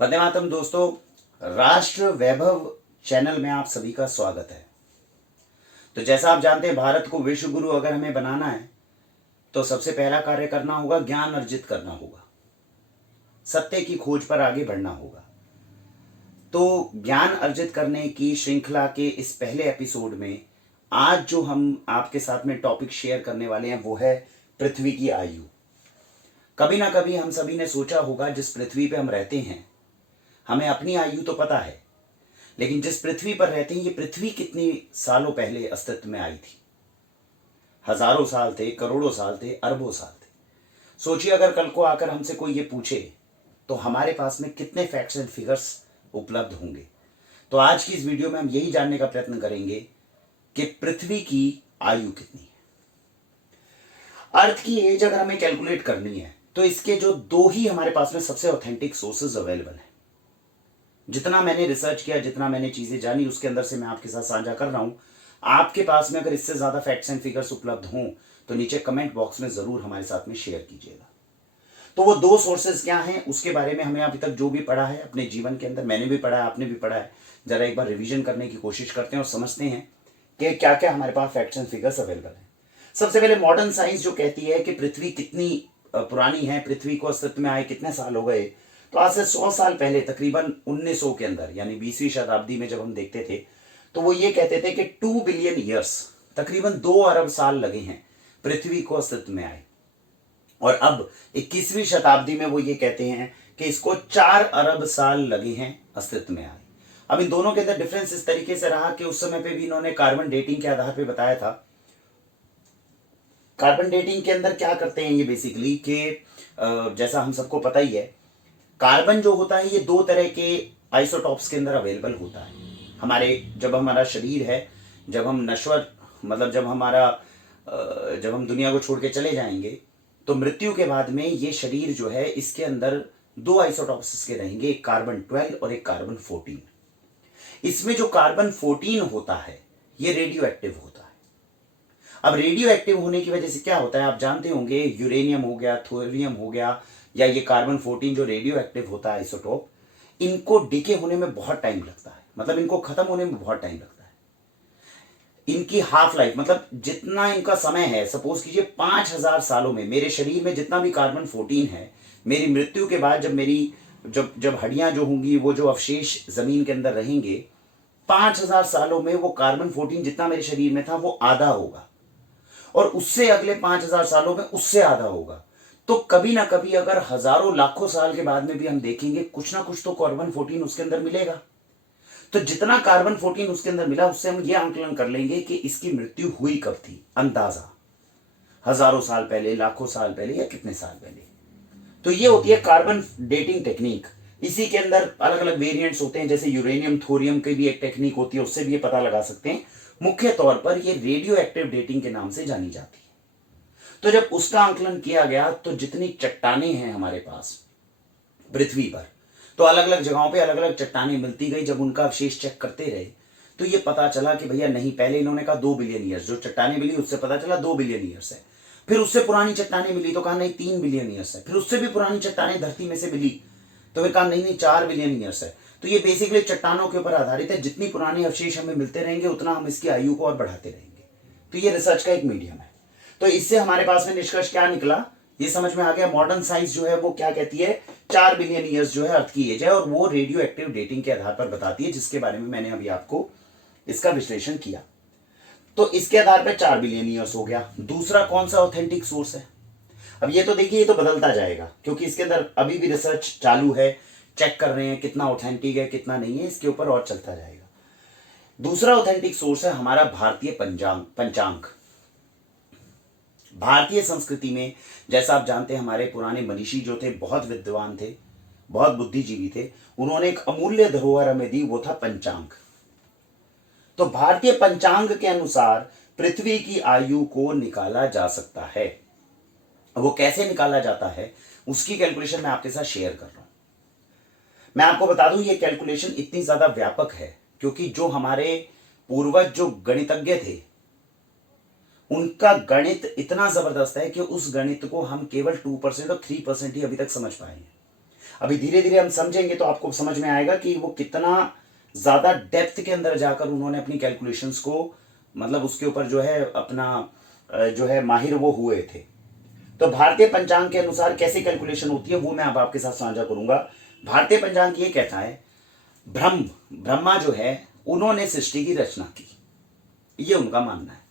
वंदे मातरम दोस्तों, राष्ट्र वैभव चैनल में आप सभी का स्वागत है। तो जैसा आप जानते हैं, भारत को विश्व गुरु अगर हमें बनाना है तो सबसे पहला कार्य करना होगा, ज्ञान अर्जित करना होगा, सत्य की खोज पर आगे बढ़ना होगा। तो ज्ञान अर्जित करने की श्रृंखला के इस पहले एपिसोड में आज जो हम आपके साथ में टॉपिक शेयर करने वाले हैं वो है पृथ्वी की आयु। कभी ना कभी हम सभी ने सोचा होगा, जिस पृथ्वी पे हम रहते हैं हमें अपनी आयु तो पता है, लेकिन जिस पृथ्वी पर रहते हैं ये पृथ्वी कितनी सालों पहले अस्तित्व में आई थी। हजारों साल थे, करोड़ों साल थे, अरबों साल थे। सोचिए, अगर कल को आकर हमसे कोई ये पूछे तो हमारे पास में कितने फैक्ट्स एंड फिगर्स उपलब्ध होंगे। तो आज की इस वीडियो में हम यही जानने का प्रयत्न करेंगे कि पृथ्वी की आयु कितनी है। अर्थ की एज अगर हमें कैलकुलेट करनी है तो इसके जो दो ही हमारे पास में सबसे ऑथेंटिक सोर्सेज अवेलेबल है। जितना मैंने रिसर्च किया, जितना मैंने चीजें जानी, उसके अंदर से मैं आपके साथ साझा कर रहा हूं। आपके पास में अगर इससे ज्यादा फैक्ट्स एंड फिगर्स उपलब्ध हों तो नीचे कमेंट बॉक्स में जरूर हमारे साथ में शेयर कीजिएगा। तो वो दो सोर्सेज क्या हैं उसके बारे में हमें अभी तक जो भी पढ़ा है अपने जीवन के अंदर, मैंने भी पढ़ा है, आपने भी पढ़ा है, जरा एक बार रिवीजन करने की कोशिश करते हैं और समझते हैं कि क्या क्या हमारे पास फैक्ट्स एंड फिगर्स अवेलेबल है। सबसे पहले मॉडर्न साइंस जो कहती है कि पृथ्वी कितनी पुरानी है, पृथ्वी को अस्तित्व में आए कितने साल हो गए, तो आज से 100 साल पहले तकरीबन 1900 के अंदर यानी 20वीं शताब्दी में जब हम देखते थे तो वो ये कहते थे कि 2 बिलियन ईयर्स, तकरीबन 2 अरब साल लगे हैं पृथ्वी को अस्तित्व में आए। और अब 21वीं शताब्दी में वो ये कहते हैं कि इसको 4 अरब साल लगे हैं अस्तित्व में आए। अब इन दोनों के अंदर डिफरेंस इस तरीके से रहा कि उस समय पे भी इन्होंने कार्बन डेटिंग के आधार पे बताया था। कार्बन डेटिंग के अंदर क्या करते हैं ये बेसिकली कि जैसा हम सबको पता ही है, कार्बन जो होता है ये दो तरह के आइसोटॉप्स के अंदर अवेलेबल होता है। हमारे जब हमारा शरीर है, जब हम नश्वर मतलब जब हम दुनिया को छोड़ के चले जाएंगे तो मृत्यु के बाद में ये शरीर जो है इसके अंदर दो आइसोटॉप्स इसके रहेंगे, एक कार्बन 12 और एक कार्बन 14। इसमें जो कार्बन 14 होता है ये रेडियो एक्टिव होता है। अब रेडियो एक्टिव होने की वजह से क्या होता है आप जानते होंगे, यूरेनियम हो गया, थोरियम हो गया, या ये कार्बन 14 जो रेडियो एक्टिव होता है आइसोटोप, इनको डिके होने में बहुत टाइम लगता है, मतलब इनको खत्म होने में बहुत टाइम लगता है। इनकी हाफ लाइफ मतलब जितना इनका समय है, सपोज कीजिए 5000 सालों में मेरे शरीर में जितना भी कार्बन 14 है, मेरी मृत्यु के बाद जब हड्डियां जो होंगी, वो जो अवशेष जमीन के अंदर रहेंगे, 5000 सालों में वो कार्बन 14 जितना मेरे शरीर में था वो आधा होगा, और उससे अगले 5000 सालों में उससे आधा होगा। तो कभी ना कभी अगर हजारों लाखों साल के बाद में भी हम देखेंगे कुछ ना कुछ तो कार्बन 14 उसके अंदर मिलेगा। तो जितना कार्बन 14 उसके अंदर मिला उससे हम ये आंकलन कर लेंगे कि इसकी मृत्यु हुई कब थी, अंदाजा हजारों साल पहले, लाखों साल पहले, या कितने साल पहले। तो ये होती है कार्बन डेटिंग टेक्निक। इसी के अंदर अलग अलग वेरिएंट्स होते हैं, जैसे यूरेनियम थोरियम की भी एक टेक्निक होती है, उससे भी ये पता लगा सकते हैं। मुख्य तौर पर ये रेडियो एक्टिव डेटिंग के नाम से जानी जाती है। तो जब उसका आंकलन किया गया तो जितनी चट्टानें हैं हमारे पास पृथ्वी पर, तो अलग अलग जगहों पे अलग अलग चट्टानें मिलती गई। जब उनका अवशेष चेक करते रहे तो ये पता चला कि भैया नहीं, पहले इन्होंने कहा 2 बिलियन ईयर्स, जो चट्टानें मिली उससे पता चला 2 बिलियन ईयर्स है। फिर उससे पुरानी चट्टानें मिली तो कहा नहीं 3 बिलियन ईयर्स है। फिर उससे भी पुरानी चट्टानें धरती में से मिली तो फिर कहा नहीं 4 बिलियन ईयर्स है। तो ये बेसिकली चट्टानों के ऊपर आधारित है। जितनी पुराने अवशेष हमें मिलते रहेंगे उतना हम इसकी आयु को और बढ़ाते रहेंगे। तो ये रिसर्च का एक मीडियम है। तो इससे हमारे पास में निष्कर्ष क्या निकला, ये समझ में आ गया। मॉडर्न साइंस जो है वो क्या कहती है, 4 बिलियन ईयर्स जो है अर्थ की एज है, और वो रेडियो एक्टिव डेटिंग के आधार पर बताती है, जिसके बारे में मैंने अभी आपको इसका विश्लेषण किया। तो इसके आधार पर 4 बिलियन ईयर्स हो गया। दूसरा कौन सा ऑथेंटिक सोर्स है, अब ये तो देखिए, ये तो बदलता जाएगा क्योंकि इसके अंदर अभी भी रिसर्च चालू है, चेक कर रहे हैं कितना ऑथेंटिक है कितना नहीं है, इसके ऊपर और चलता जाएगा। दूसरा ऑथेंटिक सोर्स है हमारा भारतीय पंचांग। भारतीय संस्कृति में जैसा आप जानते हैं, हमारे पुराने मनीषी जो थे बहुत विद्वान थे, बहुत बुद्धिजीवी थे, उन्होंने एक अमूल्य धरोहर हमें दी, वो था पंचांग। तो भारतीय पंचांग के अनुसार पृथ्वी की आयु को निकाला जा सकता है। वो कैसे निकाला जाता है उसकी कैलकुलेशन मैं आपके साथ शेयर कर रहा हूं। मैं आपको बता दूं, ये कैलकुलेशन इतनी ज्यादा व्यापक है क्योंकि जो हमारे पूर्वज जो गणितज्ञ थे उनका गणित इतना जबरदस्त है कि उस गणित को हम केवल 2% और 3% ही अभी तक समझ पाए हैं। अभी धीरे धीरे हम समझेंगे तो आपको समझ में आएगा कि वो कितना ज्यादा डेप्थ के अंदर जाकर उन्होंने अपनी कैलकुलेशंस को, मतलब उसके ऊपर जो है अपना जो है माहिर वो हुए थे। तो भारतीय पंचांग के अनुसार कैसे कैलकुलेशन होती है वो मैं अब आपके साथ साझा करूंगा। भारतीय पंचांग ये कहता है ब्रह्मा जो है उन्होंने सृष्टि की रचना की, ये उनका मानना है।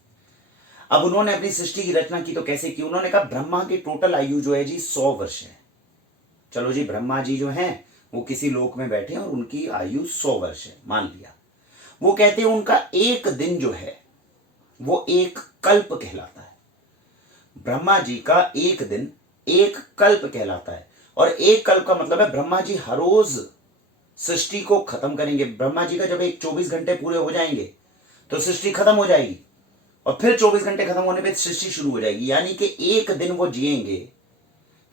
अब उन्होंने अपनी सृष्टि की रचना की तो कैसे की? उन्होंने कहा ब्रह्मा की टोटल आयु जो है जी 100 वर्ष है। चलो जी, ब्रह्मा जी जो हैं वो किसी लोक में बैठे और उनकी आयु 100 वर्ष है, मान लिया। वो कहते हैं उनका एक दिन जो है वो एक कल्प कहलाता है। ब्रह्मा जी का एक दिन एक कल्प कहलाता है। और एक कल्प का मतलब है ब्रह्मा जी हर रोज सृष्टि को खत्म करेंगे। ब्रह्मा जी का जब एक 24 घंटे पूरे हो जाएंगे तो सृष्टि खत्म हो जाएगी, और फिर 24 घंटे खत्म होने पे सृष्टि शुरू हो जाएगी। यानी कि एक दिन वो जिएंगे,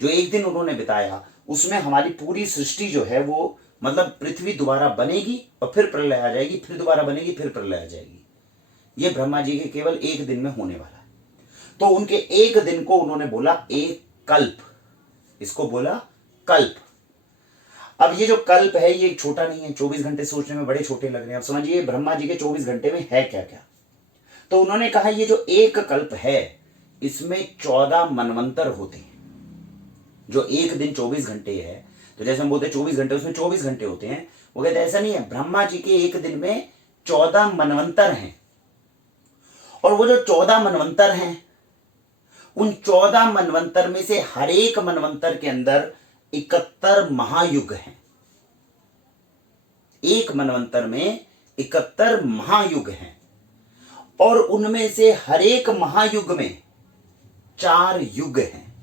जो एक दिन उन्होंने बिताया उसमें हमारी पूरी सृष्टि जो है वो, मतलब पृथ्वी दोबारा बनेगी और फिर प्रलय आ जाएगी, फिर दोबारा बनेगी, फिर प्रलय आ जाएगी। ये ब्रह्मा जी के केवल एक दिन में होने वाला है। तो उनके एक दिन को उन्होंने बोला एक कल्प, इसको बोला कल्प। अब ये जो कल्प है ये छोटा नहीं है, 24 घंटे सोचने में बड़े छोटे लग रहे हैं। अब समझिए ब्रह्मा जी के 24 घंटे में है क्या क्या। तो उन्होंने कहा ये जो एक कल्प है इसमें 14 मनवंतर होते हैं। जो एक दिन 24 घंटे है, तो जैसे हम बोलते हैं 24 घंटे, उसमें 24 घंटे होते हैं। वो कहते हैं ऐसा नहीं है, ब्रह्मा जी के एक दिन में 14 मनवंतर हैं। और वो जो 14 मनवंतर हैं उन 14 मनवंतर में से हर एक मनवंतर के अंदर 71 महायुग हैं। एक मनवंतर में 71 महायुग हैं, और उनमें से हर एक महायुग में 4 युग हैं।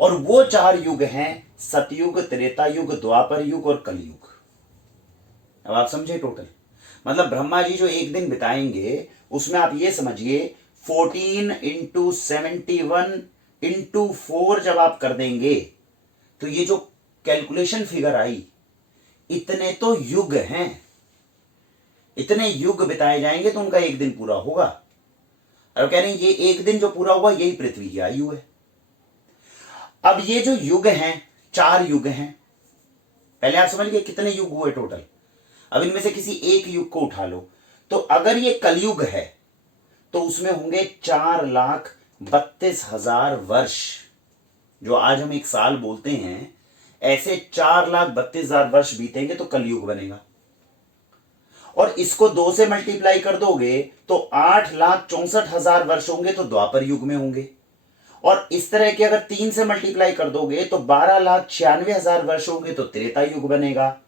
और वो 4 युग हैं सतयुग, त्रेता युग, द्वापर युग और कलयुग। अब आप समझे टोटल, मतलब ब्रह्मा जी जो एक दिन बिताएंगे उसमें आप ये समझिए 14 इंटू 71 इंटू 4 जब आप कर देंगे तो ये जो कैलकुलेशन फिगर आई, इतने तो युग हैं। इतने युग बिताए जाएंगे तो उनका एक दिन पूरा होगा। और कह रहे हैं ये एक दिन जो पूरा हुआ यही पृथ्वी की आयु है। अब ये जो युग हैं 4 युग हैं। पहले आप समझ गए कितने युग हुए टोटल। अब इनमें से किसी एक युग को उठा लो, तो अगर ये कलयुग है तो उसमें होंगे 4,32,000 वर्ष। जो आज हम एक साल बोलते हैं, ऐसे 4,32,000 वर्ष बीतेंगे तो कलयुग बनेगा। और इसको 2 से मल्टीप्लाई कर दोगे तो 8,64,000 वर्ष होंगे तो द्वापर युग में होंगे। और इस तरह के अगर 3 से मल्टीप्लाई कर दोगे तो 12,96,000 वर्ष होंगे तो त्रेता युग बनेगा।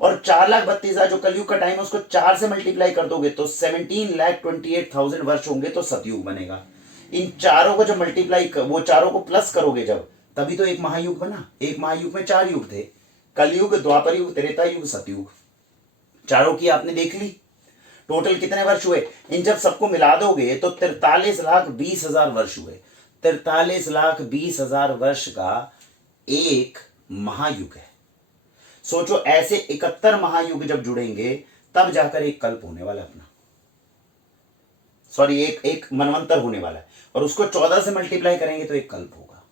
और 4,32,000 जो कलयुग का टाइम है उसको 4 से मल्टीप्लाई कर दोगे तो 17,28,000 वर्ष होंगे तो सतयुग बनेगा। इन चारों को जब मल्टीप्लाई वो चारों को प्लस करोगे जब, तभी तो एक महायुग बना। एक महायुग में 4 युग थे, कलयुग, द्वापर युग, त्रेता युग, सतयुग। चारों की आपने देख ली। टोटल कितने वर्ष हुए? इन जब सबको मिला दोगे तो 43,20,000 वर्ष हुए। 43,20,000 वर्ष का एक महायुग है। सोचो ऐसे 71 महायुग जब जुड़ेंगे तब जाकर एक कल्प होने वाला अपना, सॉरी एक मनवंतर होने वाला है। और उसको 14 से मल्टीप्लाई करेंगे तो एक कल्प होगा।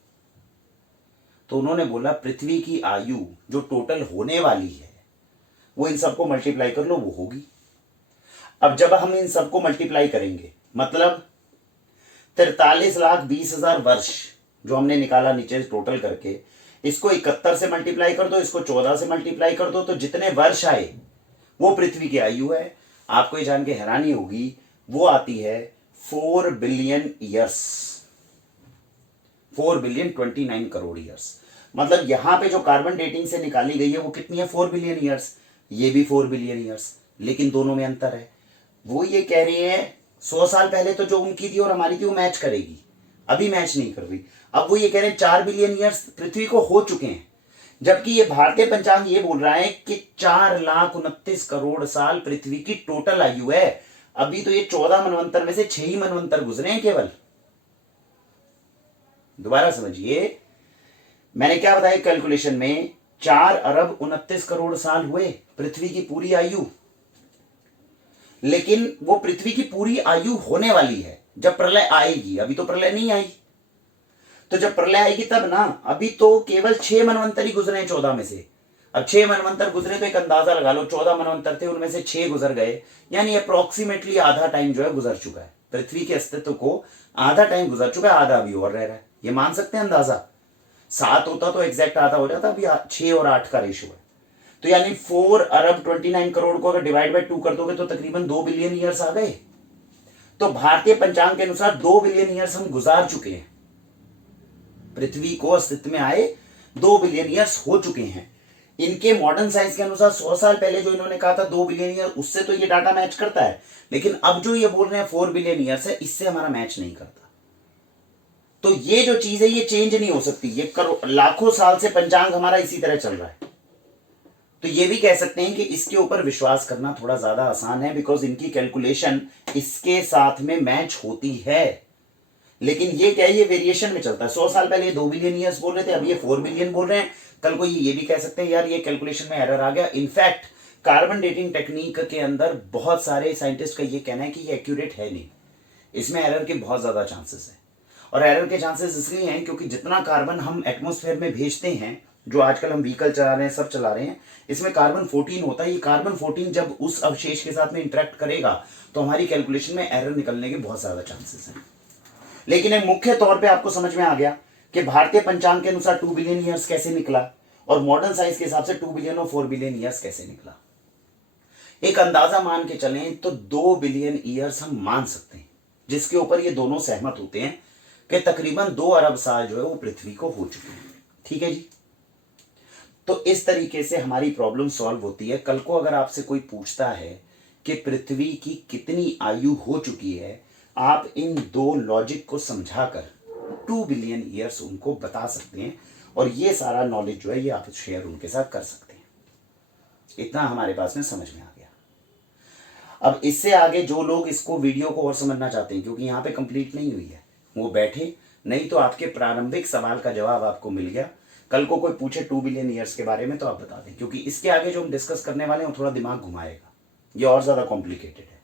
तो उन्होंने बोला पृथ्वी की आयु जो टोटल होने वाली है वो इन सबको मल्टीप्लाई कर लो, वो होगी। अब जब हम इन सबको मल्टीप्लाई करेंगे मतलब 43,20,000 वर्ष जो हमने निकाला नीचे टोटल करके, इसको 71 से मल्टीप्लाई कर दो, इसको 14 से मल्टीप्लाई कर दो, तो जितने वर्ष आए वो पृथ्वी की आयु है। आपको ये जान के हैरानी होगी, वो आती है 4 billion years, 4 billion 29 crore years. मतलब यहां पे जो कार्बन डेटिंग से निकाली गई है वो कितनी है? 4 बिलियन ईयर्स। ये भी 4 बिलियन ईयर्स, लेकिन दोनों में अंतर है। वो ये कह रही है 100 साल पहले तो जो उनकी थी और हमारी थी वो मैच करेगी, अभी मैच नहीं कर रही। अब वो ये कह रहे हैं 4 बिलियन ईयर्स पृथ्वी को हो चुके हैं, जबकि ये भारतीय पंचांग ये बोल रहा है कि 4,29 करोड़ साल पृथ्वी की टोटल आयु है। अभी तो ये 14 मनवंतर में से 6 ही मनवंतर गुजरे हैं केवल। दोबारा समझिए, मैंने क्या बताया कैलकुलेशन में, 4,29 करोड़ साल हुए पृथ्वी की पूरी आयु। लेकिन वो पृथ्वी की पूरी आयु होने वाली है जब प्रलय आएगी, अभी तो प्रलय नहीं आई। तो जब प्रलय आएगी तब ना, अभी तो केवल 6 मनवंतर ही गुजरे हैं 14 में से। अब 6 मनवंतर गुजरे तो एक अंदाजा लगा लो, 14 मनवंतर थे उनमें से 6 गुजर गए, यानी अप्रोक्सीमेटली आधा टाइम जो है गुजर चुका है। पृथ्वी के अस्तित्व को आधा टाइम गुजर चुका है, आधा अभी और रह रहा है। ये मान सकते हैं अंदाजा। 7 होता तो एग्जैक्ट आधा हो जाता, अभी 6 और 8 का रेशो है। तो यानी 4 अरब 29 करोड़ को अगर डिवाइड बाय 2 कर दोगे तो तकरीबन 2 बिलियन ईयर्स आ गए। तो भारतीय पंचांग के अनुसार 2 बिलियन ईयर्स हम गुजार चुके हैं। पृथ्वी को अस्तित्व में आए 2 बिलियन ईयर्स हो चुके हैं। इनके मॉडर्न साइंस के अनुसार 100 साल पहले जो इन्होंने कहा था 2 बिलियन ईयर, उससे तो ये डाटा मैच करता है, लेकिन अब जो ये बोल रहे हैं 4 बिलियन ईयर्स है, इससे हमारा मैच नहीं करता। तो ये जो चीज है ये चेंज नहीं हो सकती। ये लाखों साल से पंचांग हमारा इसी तरह चल रहा है। तो ये भी कह सकते हैं कि इसके ऊपर विश्वास करना थोड़ा ज्यादा आसान है, बिकॉज इनकी कैलकुलेशन इसके साथ में मैच होती है। लेकिन ये क्या है, ये वेरिएशन में चलता है। 100 साल पहले ये 2 बिलियन ईयर्स बोल रहे थे, अब ये 4 बिलियन बोल रहे हैं। कल को ये भी कह सकते हैं यार ये कैलकुलेशन में एरर आ गया। इनफैक्ट कार्बन डेटिंग टेक्निक के अंदर बहुत सारे साइंटिस्ट का ये कहना है कि ये एक्यूरेट है नहीं, इसमें एरर के बहुत ज्यादा चांसेस है। और एरर के चांसेस इसलिए हैं क्योंकि जितना कार्बन हम एटमॉस्फेयर में भेजते हैं, जो आजकल हम व्हीकल चला रहे हैं, सब चला रहे हैं, इसमें कार्बन 14 होता है। ये कार्बन 14 जब उस अवशेष के साथ में इंटरेक्ट करेगा तो हमारी कैलकुलेशन में एरर निकलने के बहुत ज्यादा चांसेस हैं। लेकिन एक मुख्य तौर पे आपको समझ में आ गया कि भारतीय पंचांग के अनुसार 2 बिलियन ईयर्स कैसे निकला और मॉडर्न साइंस के हिसाब से 2 बिलियन और 4 बिलियन ईयर्स कैसे निकला। एक अंदाजा मान के चलें तो 2 बिलियन ईयर्स हम मान सकते हैं, जिसके ऊपर ये दोनों सहमत होते हैं कि तकरीबन 2 अरब साल जो है वो पृथ्वी को हो चुके हैं। ठीक है जी। तो इस तरीके से हमारी प्रॉब्लम सॉल्व होती है। कल को अगर आपसे कोई पूछता है कि पृथ्वी की कितनी आयु हो चुकी है, आप इन दो लॉजिक को समझाकर 2 बिलियन ईयर्स उनको बता सकते हैं, और ये सारा नॉलेज जो है ये आप शेयर उनके साथ कर सकते हैं। इतना हमारे पास में समझ में आ गया। अब इससे आगे जो लोग इसको वीडियो को और समझना चाहते हैं, क्योंकि यहाँ पे कंप्लीट नहीं हुई है, वो बैठे, नहीं तो आपके प्रारंभिक सवाल का जवाब आपको मिल गया। कल को कोई पूछे 2 बिलियन ईयर्स के बारे में तो आप बता दें, क्योंकि इसके आगे जो हम डिस्कस करने वाले हैं वो थोड़ा दिमाग घुमाएगा, ये और ज़्यादा कॉम्प्लिकेटेड है।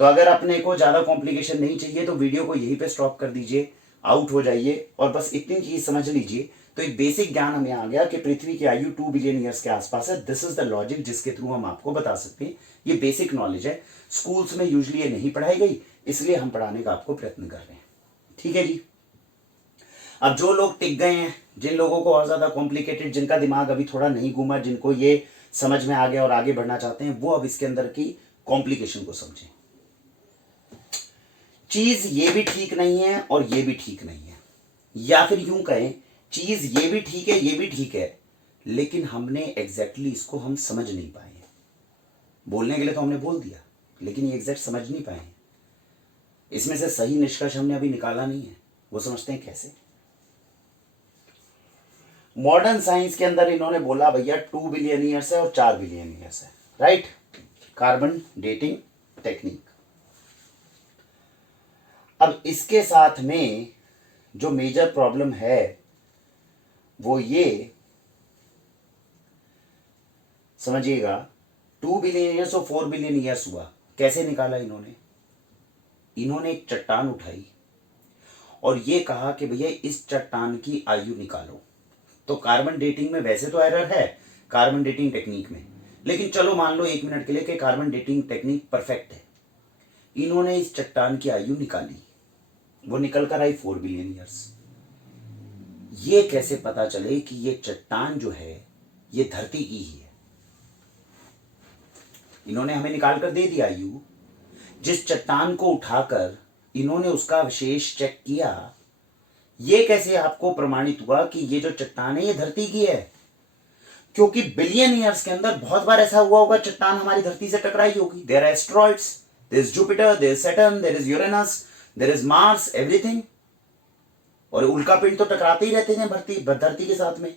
तो अगर अपने को ज़्यादा कॉम्प्लिकेशन नहीं चाहिए तो वीडियो को यहीं पे स्टॉप कर दीजिए, आउट हो जाइए, और बस इतनी चीज़ समझ लीजिए। तो एक बेसिक ज्ञान हमें आ गया कि पृथ्वी की आयु 2 बिलियन ईयर्स के आसपास है। दिस इज द लॉजिक जिसके थ्रू हम आपको बता सकते हैं। ये बेसिक नॉलेज है, स्कूल्स में यूजली ये नहीं पढ़ाई गई, इसलिए हम पढ़ाने का आपको प्रयत्न कर रहे हैं। ठीक है जी। अब जो लोग टिक गए हैं, जिन लोगों को और ज्यादा कॉम्प्लिकेटेड, जिनका दिमाग अभी थोड़ा नहीं घूमा, जिनको ये समझ में आ गया और आगे बढ़ना चाहते हैं, वो अब इसके अंदर की कॉम्प्लिकेशन को समझें। चीज ये भी ठीक नहीं है और ये भी ठीक नहीं है, या फिर यूं कहें चीज ये भी ठीक है ये भी ठीक है, लेकिन हमने एग्जैक्टली इसको हम समझ नहीं पाए हैं। बोलने के लिए तो हमने बोल दिया, लेकिन ये एग्जैक्ट समझ नहीं पाए हैं। इसमें से सही निष्कर्ष हमने अभी निकाला नहीं है। वो समझते हैं कैसे? मॉडर्न साइंस के अंदर इन्होंने बोला भैया 2 बिलियन ईयर्स है और 4 बिलियन ईयर्स है, राइट? Carbon dating technique. अब इसके साथ में जो मेजर प्रॉब्लम है वो ये समझिएगा, 2 बिलियन ईयर्स और 4 बिलियन ईयर्स हुआ कैसे निकाला इन्होंने? इन्होंने एक चट्टान उठाई और ये कहा कि भैया इस चट्टान की आयु निकालो। तो कार्बन डेटिंग में वैसे तो एरर है कार्बन डेटिंग टेक्निक में, लेकिन चलो मान लो 1 मिनट के लिए कि कार्बन डेटिंग टेक्निक परफेक्ट है। इन्होंने इस चट्टान की आयु निकाली, वो निकल कर आई 4 बिलियन ईयर्स। ये कैसे पता चले कि ये चट्टान जो है ये धरती की ही है? इन्होंने हमें निकाल कर दे दिया आयु। जिस चट्टान को उठाकर इन्होंने उसका अवशेष चेक किया, ये कैसे आपको प्रमाणित हुआ कि ये जो चट्टान है ये धरती की है? क्योंकि बिलियन ईयर्स के अंदर बहुत बार ऐसा हुआ होगा चट्टान हमारी धरती से टकराई होगी। There are asteroids, there is Jupiter, there is Saturn, there is Uranus, there is Mars, everything. और उल्का पिंड तो टकराते ही रहते हैं धरती के साथ में।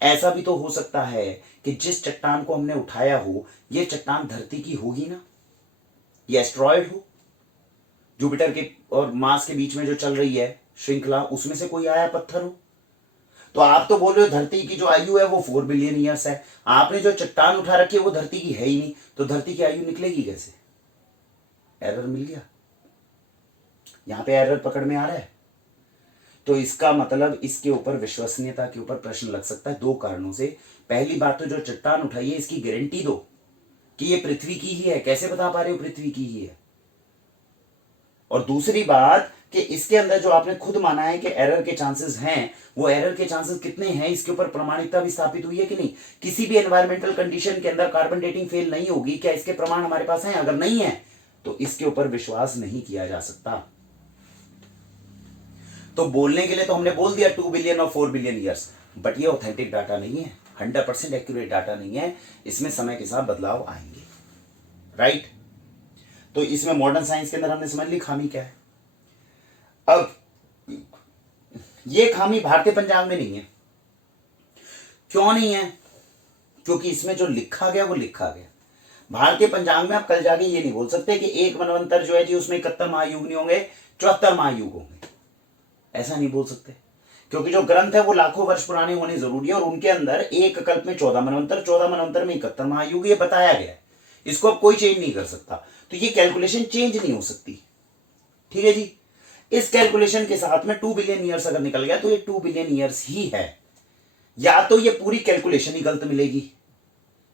ऐसा भी तो हो सकता है कि जिस चट्टान को हमने उठाया हो ये चट्टान धरती की होगी ना, ये एस्टेरॉइड हो, जुपिटर के और मार्स के बीच में जो चल रही है श्रृंखला, उसमें से कोई आया पत्थर हो। तो आप तो बोल रहे हो धरती की जो आयु है वो 4 बिलियन ईयर्स है, आपने जो चट्टान उठा रखी है वो धरती की है ही नहीं, तो धरती की आयु निकलेगी कैसे? एरर मिल गया। यहां पे एरर पकड़ में आ रहा है। तो इसका मतलब इसके ऊपर विश्वसनीयता के ऊपर प्रश्न लग सकता है दो कारणों से। पहली बात तो जो चट्टान उठाई है इसकी गारंटी दो कि ये पृथ्वी की ही है, कैसे बता पा रहे हो पृथ्वी की ही है। और दूसरी बात कि इसके अंदर जो आपने खुद माना है कि एरर के चांसेस हैं, वो एरर के चांसेस कितने हैं इसके ऊपर प्रमाणिकता भी स्थापित हुई है कि नहीं। किसी भी एनवायरमेंटल कंडीशन के अंदर कार्बन डेटिंग फेल नहीं होगी, क्या इसके प्रमाण हमारे पास हैं? अगर नहीं है तो इसके ऊपर विश्वास नहीं किया जा सकता। तो बोलने के लिए तो हमने बोल दिया 2 बिलियन और 4 बिलियन ईयर्स, बट ये ऑथेंटिक डाटा नहीं है, 100% एक्यूरेट डाटा नहीं है, इसमें समय के साथ बदलाव आएंगे, राइट। तो इसमें मॉडर्न साइंस के अंदर हमने समझ ली खामी क्या है। अब ये खामी भारतीय पंचांग में नहीं है। क्यों नहीं है? क्योंकि इसमें जो लिखा गया वो लिखा गया। भारतीय पंचांग में आप कल जाके ये नहीं बोल सकते कि एक मनवंतर जो है जी उसमें 71 महायुग नहीं होंगे, 74 महायुग होंगे, ऐसा नहीं बोल सकते। क्योंकि जो ग्रंथ है वो लाखों वर्ष पुराने होने जरूरी है और उनके अंदर एक कल्प में 14 मनवंतर, 14 मनवंतर में 71 महायुग ये बताया गया है। इसको अब कोई चेंज नहीं कर सकता, तो ये कैलकुलेशन चेंज नहीं हो सकती, ठीक है जी। इस कैलकुलेशन के साथ में 2 बिलियन ईयर्स अगर निकल गया तो ये 2 बिलियन ईयर्स ही है। या तो ये पूरी कैलकुलेशन ही गलत मिलेगी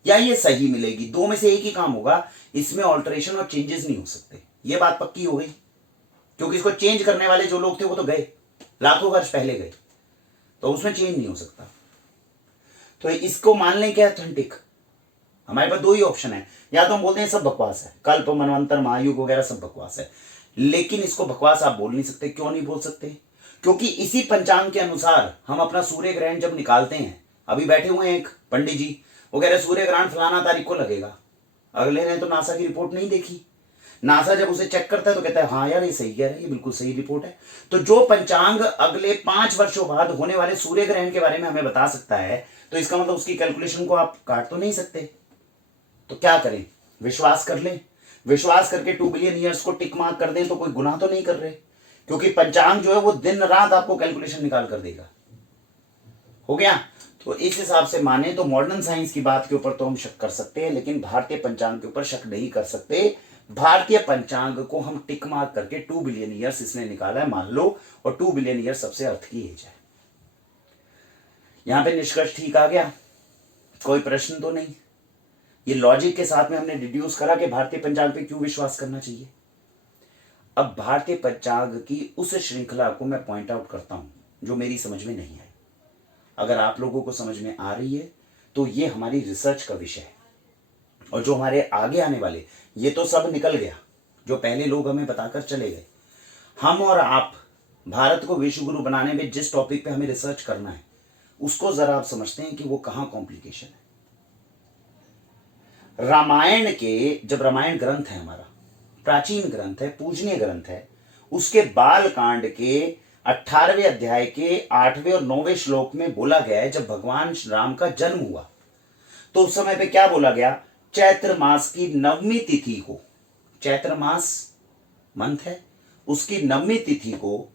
या ये सही मिलेगी, दो में से एक ही काम होगा। इसमें ऑल्टरेशन और चेंजेस नहीं हो सकते, ये बात पक्की हो गई। क्योंकि इसको चेंज करने वाले जो लोग थे वो तो गए, लाखों वर्ष पहले गए, तो उसमें चेंज नहीं हो सकता। तो इसको मान लें क्या ऑथेंटिक? हमारे पास दो ही ऑप्शन है, या तो हम बोलते हैं सब बकवास है, कल्प मनवंतर महायुग वगैरह सब बकवास है, लेकिन इसको बकवास आप बोल नहीं सकते। क्यों नहीं बोल सकते? क्योंकि इसी पंचांग के अनुसार हम अपना सूर्य ग्रहण जब निकालते हैं, अभी बैठे हुए हैं एक पंडित जी, वो कह रहे सूर्य ग्रहण फलाना तारीख को लगेगा, अगले ने तो नासा की रिपोर्ट नहीं देखी। नासा जब उसे चेक करता है तो कहता है हाँ यार ये सही कह रहा है, ये बिल्कुल सही रिपोर्ट है। तो जो पंचांग अगले 5 वर्षों बाद होने वाले सूर्य ग्रहण के बारे में हमें बता सकता है, तो इसका मतलब उसकी कैलकुलेशन को आप काट तो नहीं सकते। तो क्या करें? विश्वास कर लें। विश्वास करके 2 बिलियन ईयर्स को टिक मार्क कर दें तो कोई गुनाह तो नहीं कर रहे, क्योंकि पंचांग जो है वो दिन रात आपको कैलकुलेशन निकाल कर देगा। हो गया? तो इस हिसाब से माने तो मॉडर्न साइंस की बात के ऊपर तो हम शक कर सकते हैं, लेकिन भारतीय पंचांग के ऊपर शक नहीं कर सकते। भारतीय पंचांग को हम टिक मार्क करके 2 बिलियन ईयर्स इसने निकाला है मान लो, और 2 बिलियन ईयर्स सबसे अर्थ की एज है। यहां पे निष्कर्ष ठीक आ गया? कोई प्रश्न तो नहीं? ये लॉजिक के साथ में हमने डिड्यूस करा कि भारतीय पंचांग पे क्यों विश्वास करना चाहिए। अब भारतीय पंचांग की उस श्रृंखला को मैं पॉइंट आउट करता हूं जो मेरी समझ में नहीं आई। अगर आप लोगों को समझ में आ रही है तो ये हमारी रिसर्च का विषय है, और जो हमारे आगे आने वाले, ये तो सब निकल गया जो पहले लोग हमें बताकर चले गए। हम और आप भारत को विश्व गुरु बनाने में जिस टॉपिक पे हमें रिसर्च करना है उसको जरा आप समझते हैं कि वो कहां कॉम्प्लिकेशन है। रामायण के, जब रामायण ग्रंथ है हमारा प्राचीन ग्रंथ है, पूजनीय ग्रंथ है, उसके बाल कांड के 18वें अध्याय के 8वें और 9वें श्लोक में बोला गया है जब भगवान राम का जन्म हुआ तो उस समय पे क्या बोला गया? चैत्र मास की 9वीं तिथि को, चैत्र मास मंथ है, उसकी 9वीं तिथि को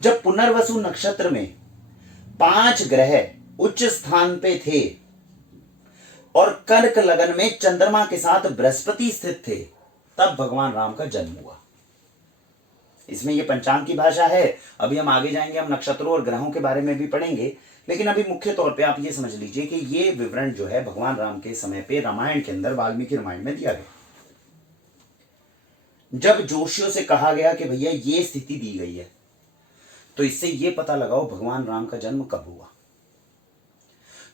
जब पुनर्वसु नक्षत्र में 5 ग्रह उच्च स्थान पे थे और कर्क लगन में चंद्रमा के साथ बृहस्पति स्थित थे, तब भगवान राम का जन्म हुआ। इसमें ये पंचांग की भाषा है। अभी हम आगे जाएंगे, हम नक्षत्रों और ग्रहों के बारे में भी पढ़ेंगे, लेकिन अभी मुख्य तौर पे आप ये समझ लीजिए कि ये विवरण जो है भगवान राम के समय पे रामायण के अंदर वाल्मीकि रामायण में दिया गया। जब जोशियों से कहा गया कि भैया ये स्थिति दी गई है, तो इससे ये पता लगाओ भगवान राम का जन्म कब हुआ।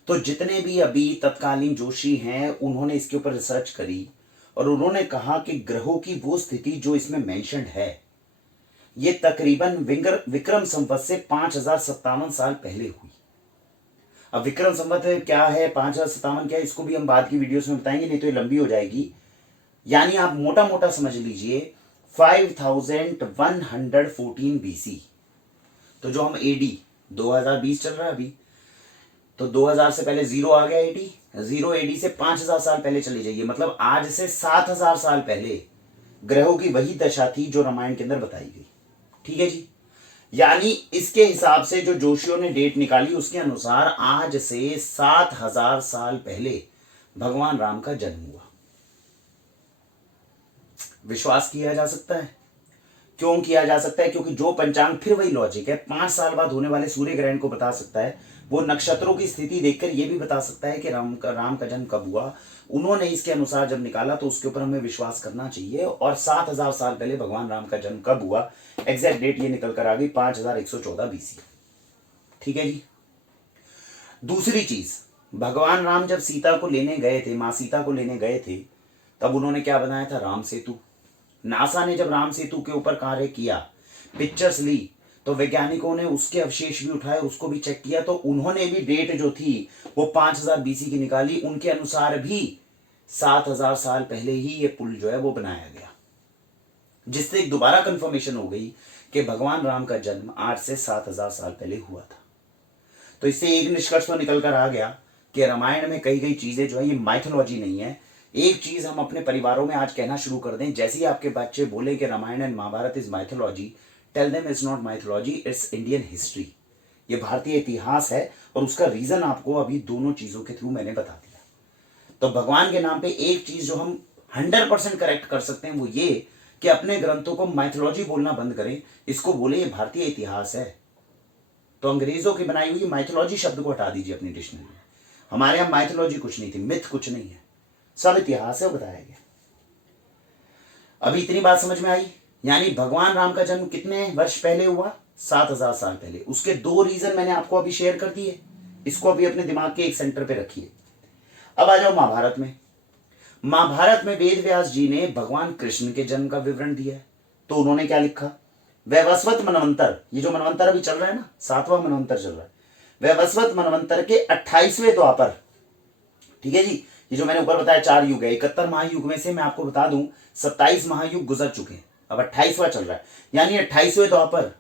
तो जितने भी अभी तत्कालीन जोशी हैं उन्होंने इसके ऊपर रिसर्च करी और उन्होंने कहा कि ग्रहों की वो स्थिति जो इसमें मेंशन्ड है ये तकरीबन विक्रम संवत से 5057 साल पहले हुई। अब विक्रम संवत क्या है, 5057 क्या है, इसको भी हम बाद की वीडियोस में बताएंगे, नहीं तो ये लंबी हो जाएगी। यानी आप मोटा मोटा समझ लीजिए 5114 बीसी। तो जो हम एडी 2020 चल रहा है अभी, तो 2000 से पहले जीरो आ गया, एडी जीरो, एडी से 5000 साल पहले चले जाइए, मतलब आज से 7000 साल पहले ग्रहों की वही दशा थी जो रामायण के अंदर बताई गई। ठीक है जी। यानी इसके हिसाब से जो जोशियों ने डेट निकाली उसके अनुसार आज से 7000 साल पहले भगवान राम का जन्म हुआ। विश्वास किया जा सकता है? क्यों किया जा सकता है? क्योंकि जो पंचांग, फिर वही लॉजिक है, 5 साल बाद होने वाले सूर्य ग्रहण को बता सकता है, वो नक्षत्रों की स्थिति देखकर ये भी बता सकता है कि राम का जन्म कब हुआ। उन्होंने इसके अनुसार जब निकाला तो उसके ऊपर हमें विश्वास करना चाहिए। और 7000 साल पहले भगवान राम का जन्म कब हुआ, एग्जैक्ट डेट ये निकल कर आ गई 5114 बीसी। ठीक है जी। दूसरी चीज, भगवान राम जब सीता को लेने गए थे, मां सीता को लेने गए थे, तब उन्होंने क्या बनाया था? राम सेतु। नासा ने जब राम सेतु के ऊपर कार्य किया, पिक्चर्स ली, तो वैज्ञानिकों ने उसके अवशेष भी उठाए, उसको भी चेक किया, तो उन्होंने भी डेट जो थी वो 5000 बीसी की निकाली। उनके अनुसार भी 7000 साल पहले ही ये पुल जो है वो बनाया गया, जिससे एक दोबारा कंफर्मेशन हो गई कि भगवान राम का जन्म आज से 7000 साल पहले हुआ था। तो इससे एक निष्कर्ष तो निकल कर आ गया कि रामायण में कही गई चीजें जो है ये माइथोलॉजी नहीं है। एक चीज हम अपने परिवारों में आज कहना शुरू कर दें, जैसे ही आपके बच्चे बोले कि Ramayana and Mahabharata is mythology, tell them it's not mythology, it's Indian history. ये भारतीय इतिहास है, और उसका रीजन आपको अभी दोनों चीजों के थ्रू मैंने बता दिया। तो भगवान के नाम पे एक चीज जो हम 100% करेक्ट कर सकते हैं वो ये कि अपने ग्रंथों को माइथोलॉजी बोलना बंद करें, इसको बोले ये भारतीय इतिहास है। तो अंग्रेजों की बनाई हुई माइथोलॉजी शब्द को हटा दीजिए अपनी डिक्शनरी में। हमारे यहां माइथोलॉजी कुछ नहीं थी, मिथ कुछ नहीं है, सब इतिहास है, बताया गया। अभी इतनी बात समझ में आई? यानी भगवान राम का जन्म कितने वर्ष पहले हुआ? 7000 साल पहले। उसके 2 रीजन मैंने आपको अभी शेयर कर दिए, इसको अभी अपने दिमाग के एक सेंटर पे रखिए। अब आ जाओ महाभारत में। महाभारत में वेद व्यास जी ने भगवान कृष्ण के जन्म का विवरण दिया है। तो उन्होंने क्या लिखा? वैवस्वत मनवंतर, ये जो मनवंतर अभी चल रहा है ना, 7वां मनवंतर चल रहा है, वैवस्वत मनवंतर के 28वें द्वापर। ठीक है जी। ये जो मैंने ऊपर बताया 4 युग है, 71 महायुग में से मैं आपको बता दूं 27 महायुग गुजर चुके हैं, अब 28वां चल रहा है, यानी 28वें द्वापर।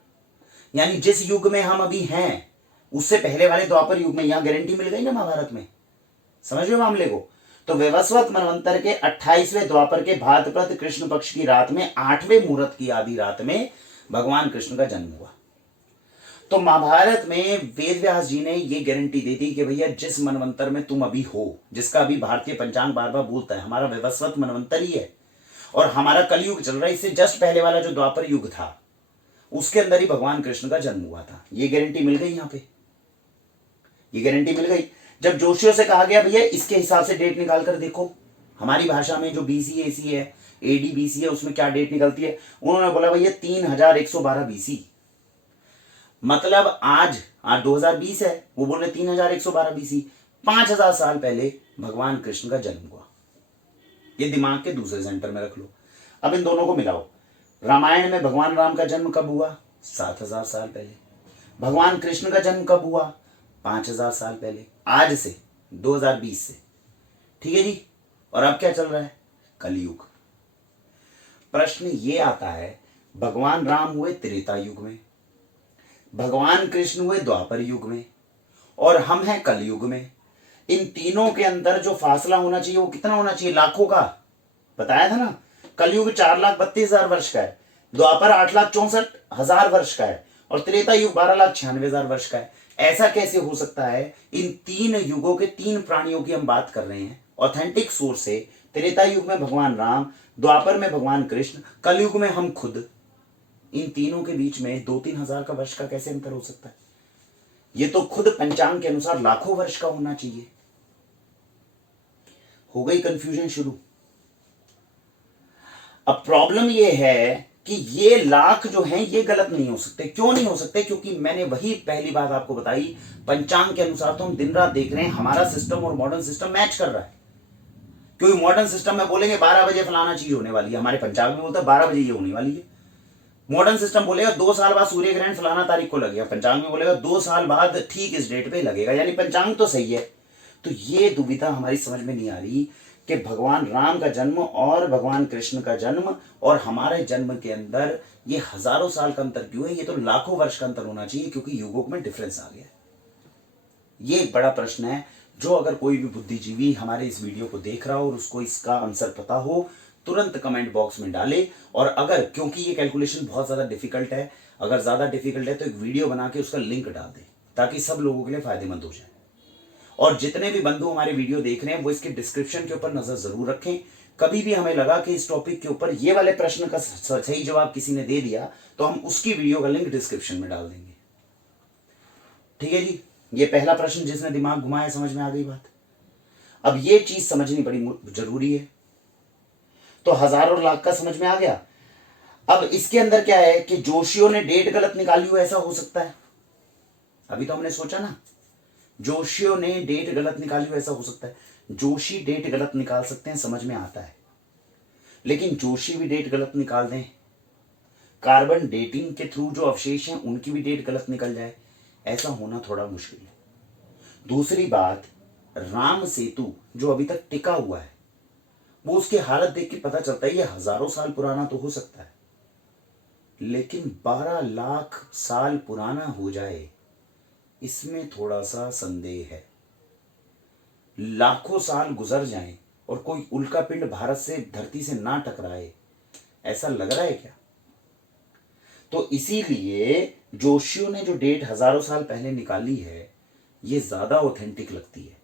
यानी जिस युग में हम अभी हैं उससे पहले वाले द्वापर युग में, यहां गारंटी मिल गई ना महाभारत में। समझ रहे हो मामले को? तो वैवस्वत मनवंतर के 28वें द्वापर के भाद्रपद कृष्ण पक्ष की रात में 8वें मुहूर्त की आधी रात में भगवान कृष्ण का जन्म हुआ। तो महाभारत में वेद व्यास जी ने ये गारंटी दे दी कि भैया जिस मनवंतर में तुम अभी हो, जिसका अभी भारतीय पंचांग बार बार बोलता है, हमारा वैवस्वत मनवंतर ही है, और हमारा कलयुग चल रहा है, इससे जस्ट पहले वाला जो द्वापर युग था उसके अंदर ही भगवान कृष्ण का जन्म हुआ था। ये गारंटी मिल गई यहां पे, ये गारंटी मिल गई। जब जोशियों से कहा गया भैया इसके हिसाब से डेट निकाल कर देखो, हमारी भाषा में जो बीसी एसी है, एडी बीसी है, उसमें क्या डेट निकलती है, उन्होंने बोला भैया 3112 बीसी। मतलब आज 2020 है, वो बोल रहे 3112 बीसी, 5000 साल पहले भगवान कृष्ण का जन्म हुआ। ये दिमाग के दूसरे सेंटर में रख लो। अब इन दोनों को मिलाओ। रामायण में भगवान राम का जन्म कब हुआ? 7000 साल पहले। भगवान कृष्ण का जन्म कब हुआ? 5000 साल पहले, आज से 2020 से। ठीक है जी। और अब क्या चल रहा है? कलयुग। प्रश्न ये आता है, भगवान राम हुए त्रेता युग में, भगवान कृष्ण हुए द्वापर युग में, और हम हैं कलयुग में। इन तीनों के अंदर जो फासला होना चाहिए वो कितना होना चाहिए? लाखों का। बताया था ना, कलयुग 4,32,000 वर्ष का है, द्वापर 8,64,000 वर्ष का है, और त्रेता युग 12,96,000 वर्ष का है। ऐसा कैसे हो सकता है? इन 3 युगों के 3 प्राणियों की हम बात कर रहे हैं ऑथेंटिक सोर्स से। त्रेता युग में भगवान राम, द्वापर में भगवान कृष्ण, कलयुग में हम खुद। इन तीनों के बीच में 2-3 हजार का वर्ष का कैसे अंतर हो सकता है? ये तो खुद पंचांग के अनुसार लाखों वर्ष का होना चाहिए। हो गई कंफ्यूजन शुरू। अब प्रॉब्लम ये है कि ये लाख जो हैं ये गलत नहीं हो सकते। क्यों नहीं हो सकते? क्योंकि मैंने वही पहली बात आपको बताई, पंचांग के अनुसार तो हम दिन रात देख रहे हैं, हमारा सिस्टम और मॉडर्न सिस्टम मैच कर रहा है। क्योंकि मॉडर्न सिस्टम में बोलेंगे 12 बजे फलाना चीज होने वाली है, हमारे पंचांग में बोलता है 12 बजे ये होने वाली है। मॉडर्न सिस्टम बोलेगा 2 साल बाद सूर्य ग्रहण फलाना तारीख को लगेगा, पंचांग में बोलेगा 2 साल बाद ठीक इस डेट पे लगेगा, यानी पंचांग तो सही है। तो ये दुविधा हमारी समझ में नहीं आ रही कि भगवान राम का जन्म और भगवान कृष्ण का जन्म और हमारे जन्म के अंदर ये हजारों साल का अंतर क्यों है? ये तो लाखों वर्ष का अंतर होना चाहिए, क्योंकि युगों में डिफरेंस आ गया। ये एक बड़ा प्रश्न है, जो अगर कोई भी बुद्धिजीवी हमारे इस वीडियो को देख रहा हो और उसको इसका आंसर पता हो, तुरंत कमेंट बॉक्स में डाले। और अगर, क्योंकि ये कैलकुलेशन बहुत ज्यादा डिफिकल्ट है, अगर ज्यादा डिफिकल्ट है तो एक वीडियो बना के उसका लिंक डाल दे, ताकि सब लोगों के लिए फायदेमंद हो जाए। और जितने भी बंधु हमारे वीडियो देख रहे हैं वो इसके डिस्क्रिप्शन के ऊपर नजर जरूर रखें। कभी भी हमें लगा कि इस टॉपिक के ऊपर ये वाले प्रश्न का सही जवाब किसी ने दे दिया तो हम उसकी वीडियो का लिंक डिस्क्रिप्शन में डाल देंगे। ठीक है जी, ये पहला प्रश्न जिसने दिमाग घुमाया, समझ में आ गई बात। अब ये चीज समझनी बड़ी जरूरी है। तो हजार और लाख का समझ में आ गया। अब इसके अंदर क्या है कि जोशियों ने डेट गलत निकाली हो, ऐसा हो सकता है। अभी तो हमने सोचा ना, जोशियों ने डेट गलत निकाली हो, ऐसा हो सकता है। जोशी डेट गलत निकाल सकते हैं, समझ में आता है। लेकिन जोशी भी डेट गलत निकाल दें, कार्बन डेटिंग के थ्रू जो अवशेष हैं उनकी भी डेट गलत निकल जाए, ऐसा होना थोड़ा मुश्किल है। दूसरी बात, राम सेतु जो अभी तक टिका हुआ है, वो उसकी हालत देख के पता चलता है ये हजारों साल पुराना तो हो सकता है, लेकिन 12 लाख साल पुराना हो जाए इसमें थोड़ा सा संदेह है। लाखों साल गुजर जाएं और कोई उल्का पिंड भारत से, धरती से ना टकराए, ऐसा लग रहा है क्या? तो इसीलिए जोशियों ने जो डेट हजारों साल पहले निकाली है ये ज्यादा ऑथेंटिक लगती है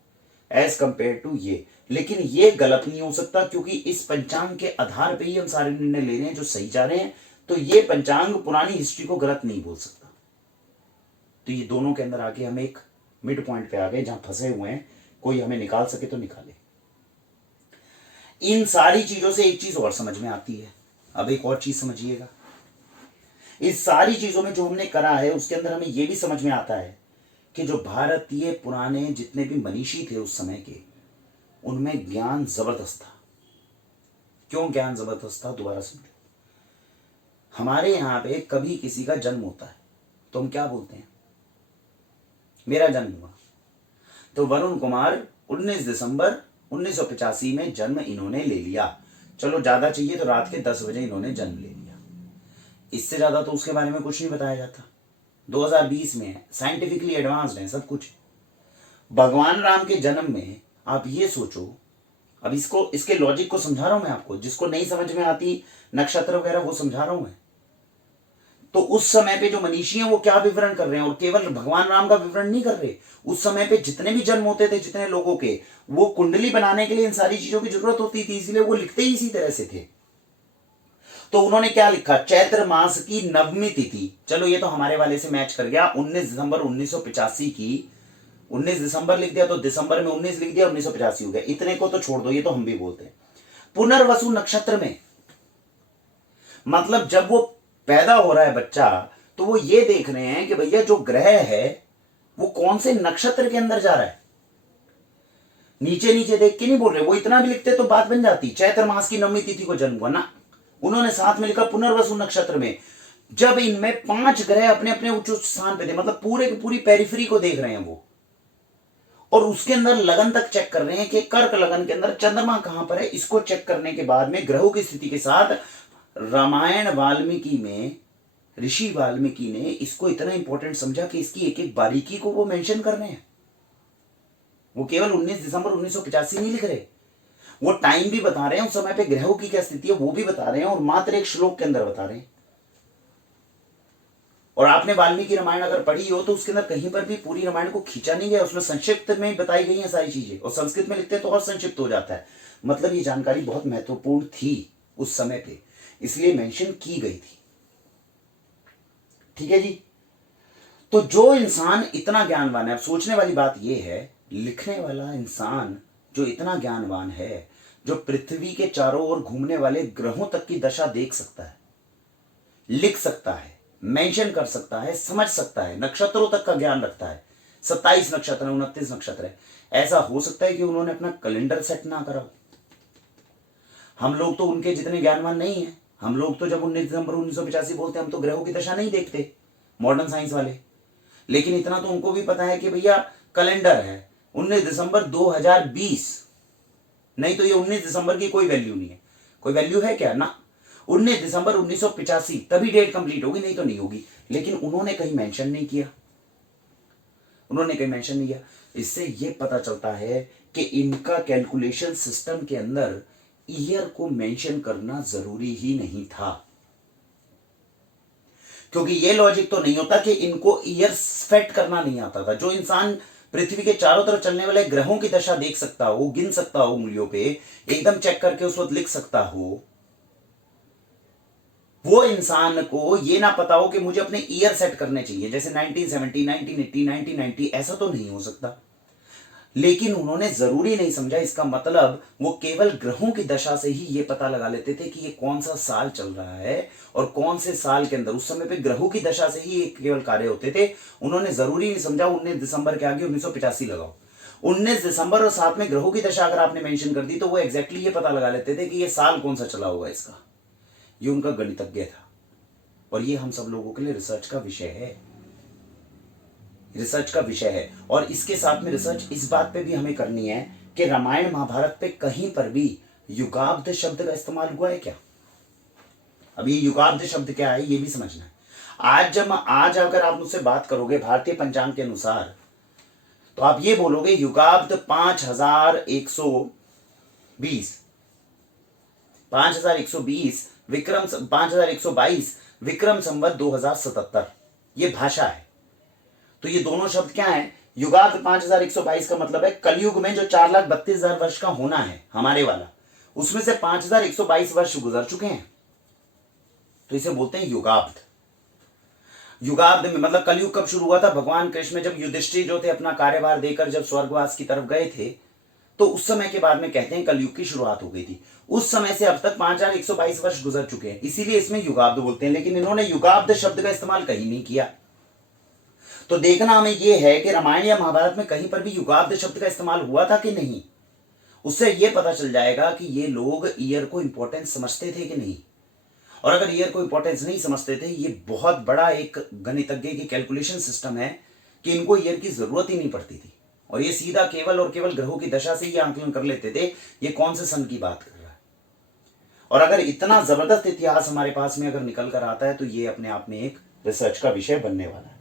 एज कंपेयर टू ये। लेकिन ये गलत नहीं हो सकता, क्योंकि इस पंचांग के आधार पे ही हम सारे निर्णय ले रहे हैं जो सही जा रहे हैं। तो ये पंचांग पुरानी हिस्ट्री को गलत नहीं बोल सकता। तो ये दोनों के अंदर आके हम एक मिड पॉइंट पे आ गए जहां फंसे हुए हैं, कोई हमें निकाल सके तो निकाले। इन सारी चीजों से एक चीज और समझ में आती है। अब एक और चीज समझिएगा, इस सारी चीजों में जो हमने करा है उसके अंदर हमें यह भी समझ में आता है कि जो भारतीय पुराने जितने भी मनीषी थे उस समय के, उनमें ज्ञान जबरदस्त था। क्यों ज्ञान जबरदस्त था, दोबारा समझो। हमारे यहां पे कभी किसी का जन्म होता है तो हम क्या बोलते हैं, मेरा जन्म हुआ। तो वरुण कुमार 19 दिसंबर 1985 में जन्म इन्होंने ले लिया। चलो ज्यादा चाहिए तो रात के 10 बजे इन्होंने जन्म ले लिया। इससे ज्यादा तो उसके बारे में कुछ नहीं बताया जाता। 2020 में है, साइंटिफिकली एडवांस्ड है सब कुछ। भगवान राम के जन्म में आप ये सोचो, अब इसके लॉजिक को समझा रहा हूं मैं आपको, जिसको नहीं समझ में आती नक्षत्र वगैरह वो समझा रहा हूं मैं। तो उस समय पे जो मनीषी हैं वो क्या विवरण कर रहे हैं, और केवल भगवान राम का विवरण नहीं कर रहे। उस समय पे जितने भी जन्म होते थे, जितने लोगों के, वो कुंडली बनाने के लिए इन सारी चीजों की जरूरत होती थी, इसलिए वो लिखते ही इसी तरह से थे। तो उन्होंने क्या लिखा, चैत्र मास की नवमी तिथि। चलो ये तो हमारे वाले से मैच कर गया, 19 दिसंबर 1985 की। 19 दिसंबर लिख दिया तो दिसंबर में 19 लिख दिया, 1985 हो गया। इतने को तो छोड़ दो, ये तो हम भी बोलते हैं। पुनर्वसु नक्षत्र में, मतलब जब वो पैदा हो रहा है बच्चा, तो वो ये देख रहे हैं कि भैया जो ग्रह है वो कौन से नक्षत्र के अंदर जा रहा है। नीचे नीचे देख के नहीं बोल रहे, वो इतना भी लिखते तो बात बन जाती, चैत्र मास की नवमी तिथि को जन्म हुआ ना। उन्होंने साथ में लिखा पुनर्वसु नक्षत्र में, जब इनमें 5 ग्रह अपने अपने उच्च स्थान पे थे, मतलब पूरे की पूरी पेरिफेरी को देख रहे हैं वो, और उसके अंदर लगन तक चेक कर रहे हैं कि कर्क लगन के अंदर चंद्रमा कहां पर है। इसको चेक करने के बाद में ग्रहों की स्थिति के साथ रामायण वाल्मीकि में ऋषि वाल्मीकि ने इसको इतना इंपॉर्टेंट समझा कि इसकी एक एक बारीकी को वो मेंशन कर रहे हैं। वो केवल 19 दिसंबर 1985 नहीं लिख रहे, वो टाइम भी बता रहे हैं, उस समय पे ग्रहों की क्या स्थिति है वो भी बता रहे हैं, और मात्र एक श्लोक के अंदर बता रहे हैं। और आपने वाल्मीकि रामायण अगर पढ़ी हो तो उसके अंदर कहीं पर भी पूरी रामायण को खींचा नहीं गया, उसमें संक्षिप्त में बताई गई हैं सारी चीजें, और संस्कृत में लिखते हैं तो और संक्षिप्त हो जाता है। मतलब ये जानकारी बहुत महत्वपूर्ण थी उस समय पे, इसलिए मेंशन की गई थी। ठीक है जी। तो जो इंसान इतना ज्ञानवान है, अब सोचने वाली बात यह है, लिखने वाला इंसान जो इतना ज्ञानवान है, जो पृथ्वी के चारों ओर घूमने वाले ग्रहों तक की दशा देख सकता है, लिख सकता है, मेंशन कर सकता है, समझ सकता है, नक्षत्रों तक का ज्ञान रखता है, 27 नक्षत्र है, 29 नक्षत्र है, ऐसा हो सकता है कि उन्होंने अपना कैलेंडर सेट ना करा हो। हम लोग तो उनके जितने ज्ञानवान नहीं है। हम लोग तो जब 19 दिसंबर 1985 बोलते हैं, हम तो ग्रहों की दशा नहीं देखते, मॉडर्न साइंस वाले। लेकिन इतना तो उनको भी पता है कि भैया कैलेंडर है 19 दिसंबर 2020, नहीं तो ये 19 दिसंबर की कोई वैल्यू नहीं है। कोई वैल्यू है क्या ना, 19 दिसंबर 1985 तभी डेट कंप्लीट होगी, नहीं तो नहीं होगी। लेकिन उन्होंने कहीं मेंशन नहीं किया, उन्होंने कहीं मेंशन नहीं किया। इससे यह पता चलता है कि इनका कैलकुलेशन सिस्टम के अंदर ईयर को मेंशन करना जरूरी ही नहीं था, क्योंकि यह लॉजिक तो नहीं होता कि इनको ईयर सेट करना नहीं आता था। जो इंसान पृथ्वी के चारों तरफ चलने वाले ग्रहों की दशा देख सकता हो, गिन सकता हो उंगलियों पे, एकदम चेक करके उस वक्त लिख सकता हो, वो इंसान को ये ना पता हो कि मुझे अपने ईयर सेट करने चाहिए, जैसे 1970, 1980, 1990, ऐसा तो नहीं हो सकता। लेकिन उन्होंने जरूरी नहीं समझा, इसका मतलब वो केवल ग्रहों की दशा से ही ये पता लगा लेते थे कि ये कौन सा साल चल रहा है और कौन से साल के अंदर, उस समय पे ग्रहों की दशा से ही केवल कार्य होते थे। उन्होंने जरूरी नहीं समझा 19 दिसंबर के आगे 1985 लगाओ। 19 दिसंबर और साथ में ग्रहों की दशा अगर आपने मेंशन कर दी तो वो एग्जैक्टली ये पता लगा लेते थे कि ये साल कौन सा चला होगा इसका। ये उनका गणितज्ञ था और ये हम सब लोगों के लिए रिसर्च का विषय है, रिसर्च का विषय है। और इसके साथ में रिसर्च इस बात पे भी हमें करनी है कि रामायण महाभारत पे कहीं पर भी युगाब्द शब्द का इस्तेमाल हुआ है क्या। अब ये युगाब्द शब्द क्या है ये भी समझना है। आज अगर आप मुझसे बात करोगे भारतीय पंचांग के अनुसार तो आप ये बोलोगे युगाब्द 5120 विक्रम 5122 विक्रम संवत 2077, ये भाषा है। तो ये दोनों शब्द क्या है, युगाब्द 5122 का मतलब है कलयुग में जो 4,32,000 वर्ष का होना है हमारे वाला, उसमें से 5122 वर्ष गुजर चुके हैं, तो इसे बोलते हैं युगाब्द। युगाब्द में मतलब कलयुग कब शुरू हुआ था, भगवान कृष्ण जब युधिष्ठिर जो थे अपना कार्यभार देकर जब स्वर्गवास की तरफ गए थे, तो उस समय के बाद में कहते हैं कलयुग की शुरुआत हो गई थी। उस समय से अब तक 5122 वर्ष गुजर चुके हैं, इसीलिए इसमें युगाब्द बोलते हैं। लेकिन इन्होंने युगाब्द शब्द का इस्तेमाल कहीं नहीं किया। तो देखना हमें यह है कि रामायण या महाभारत में कहीं पर भी युगाब्द शब्द का इस्तेमाल हुआ था कि नहीं। उससे यह पता चल जाएगा कि ये लोग ईयर को इंपॉर्टेंस समझते थे कि नहीं। और अगर ईयर को इंपॉर्टेंस नहीं समझते थे, ये बहुत बड़ा एक गणितज्ञ की कैलकुलेशन सिस्टम है कि इनको ईयर की जरूरत ही नहीं पड़ती थी और ये सीधा केवल और केवल ग्रहों की दशा से ये आंकलन कर लेते थे ये कौन से सन की बात कर रहा है। और अगर इतना जबरदस्त इतिहास हमारे पास में अगर निकल कर आता है तो ये अपने आप में एक रिसर्च का विषय बनने वाला है।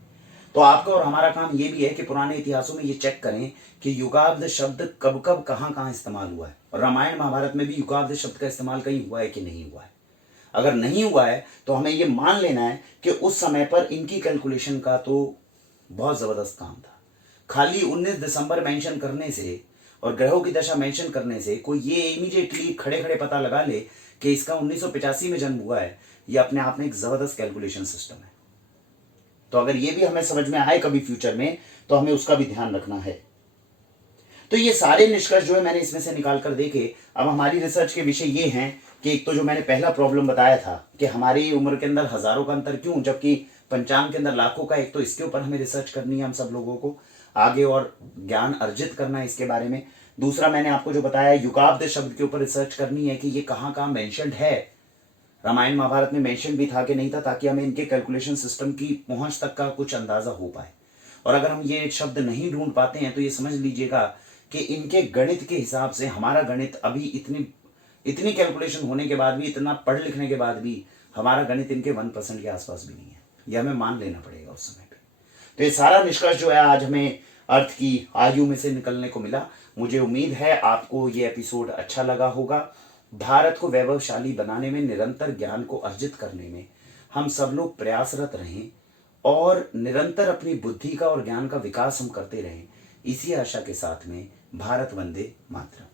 तो आपका और हमारा काम ये भी है कि पुराने इतिहासों में ये चेक करें कि युगाब्द शब्द कब कब कहां इस्तेमाल हुआ है और रामायण महाभारत में भी युगाब्द शब्द का इस्तेमाल कहीं हुआ है कि नहीं हुआ है। अगर नहीं हुआ है तो हमें ये मान लेना है कि उस समय पर इनकी कैलकुलेशन का तो बहुत जबरदस्त काम था। खाली 19 दिसंबर मेंशन करने से और ग्रहों की दशा मेंशन करने से कोई ये इमीडिएटली खड़े खड़े पता लगा ले कि इसका 1985 में जन्म हुआ है, ये अपने आप में एक जबरदस्त कैलकुलेशन सिस्टम है। तो अगर ये भी हमें समझ में आए कभी फ्यूचर में तो हमें उसका भी ध्यान रखना है। तो ये सारे निष्कर्ष जो है मैंने इसमें से निकाल कर देखे। अब हमारी रिसर्च के विषय ये हैं कि एक तो जो मैंने पहला प्रॉब्लम बताया था कि हमारी उम्र के अंदर हजारों का अंतर क्यों, जबकि पंचांग के अंदर लाखों का, एक तो इसके ऊपर हमें रिसर्च करनी है, हम सब लोगों को आगे और ज्ञान अर्जित करना है इसके बारे में। दूसरा मैंने आपको जो बताया युगाब्द शब्द के ऊपर रिसर्च करनी है कि ये कहाँ मेंशन्ड है, रामायण महाभारत में मेंशन भी था कि नहीं था, ताकि हमें इनके कैलकुलेशन सिस्टम की पहुंच तक का कुछ अंदाजा हो पाए। और अगर हम ये शब्द नहीं ढूंढ पाते हैं तो ये समझ लीजिएगा कि इनके गणित के हिसाब से हमारा गणित अभी इतनी कैलकुलेशन होने के बाद भी, इतना पढ़ लिखने के बाद भी हमारा गणित इनके 1% के आसपास भी नहीं है। यह हमें मान लेना पड़ेगा उस समय पे। तो ये सारा निष्कर्ष जो है आज हमें अर्थ की आयु में से निकलने को मिला। मुझे उम्मीद है आपको ये एपिसोड अच्छा लगा होगा। भारत को वैभवशाली बनाने में, निरंतर ज्ञान को अर्जित करने में हम सब लोग प्रयासरत रहें और निरंतर अपनी बुद्धि का और ज्ञान का विकास हम करते रहें, इसी आशा के साथ में भारत वंदे मातरम।